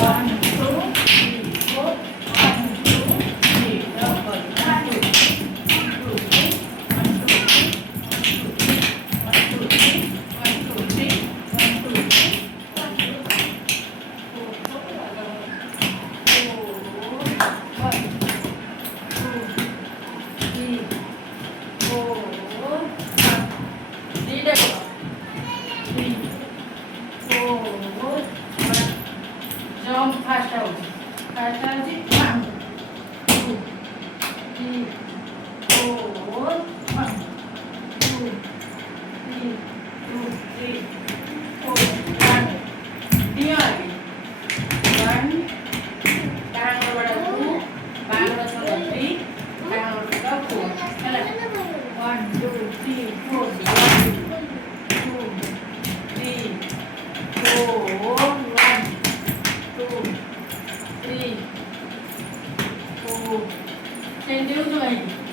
One, two, three, four. One, two, three. Double. One, two, three. One, two, three. One, two, three. One, two, three. One, two, three. One, two, three. One, two, three. Four, four. One, two, three, four. Leader. Three, four. One. Jump fast out. Fast out. One, two, three, four. One, two, three, two, three, four. One. Near. One. Down over the two. Back over the three. Down over the four. One, two, three, four. One, two, three, four. One, two, three, four. Change your mind.